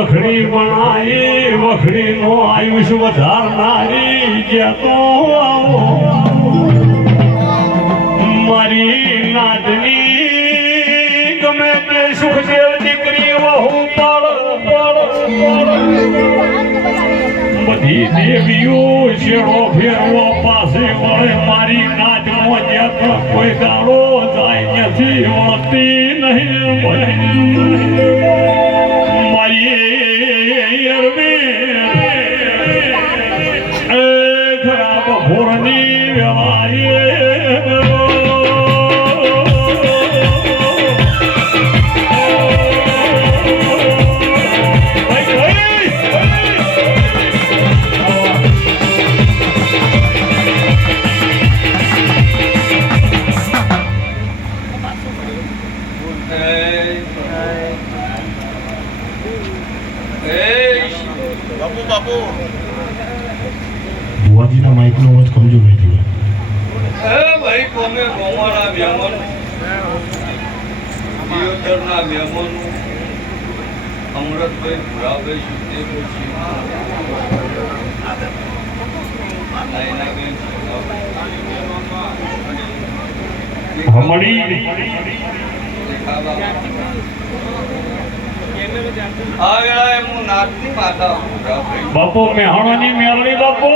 વખડી બનાવી વખડી નો આયુષ વધારનારી જેતો આવો મારી નાતની ગમે તે સુખદેવ દીકરી વહુ બધી દેવીઓ શેરો ફેરવો પાસે વળે મારી નાચમાં જ્યાં કોઈ દાડો જાય નથી વળતી નહીં મારી ખરાબ ભોરની વ્યવહારી बुआजीના માઈકનો અવાજ કમજોર થઈ ગયો. ભાઈ કોમે ગોવાના મહેમાન દિયોદરના મહેમાન અમૃતભાઈ ભુરાભાઈ સુખદેવજી બાપુ મેહાણાની મેલડી બાપુ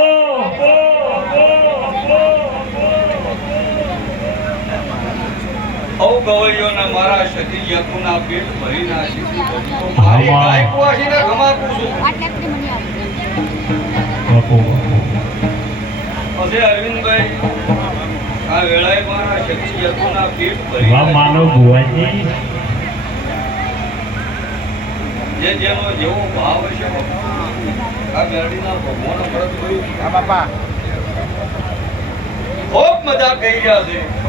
ગવૈયોના મારા સતી યકુના પેટ ભરી નાખી મારી ગાય કુવાસીને ગમાકું છું બાપુ પછી અરવિંદભાઈ આ વેળાએ મારા સતી યકુના પેટ ભરી માનવ બુઆજી જે જેનો જેવો ભાવ હશે આ મેરડીના ભગવાન અમૃત કર્યું આ બાપા ખૂબ મજા કરી રહ્યા છે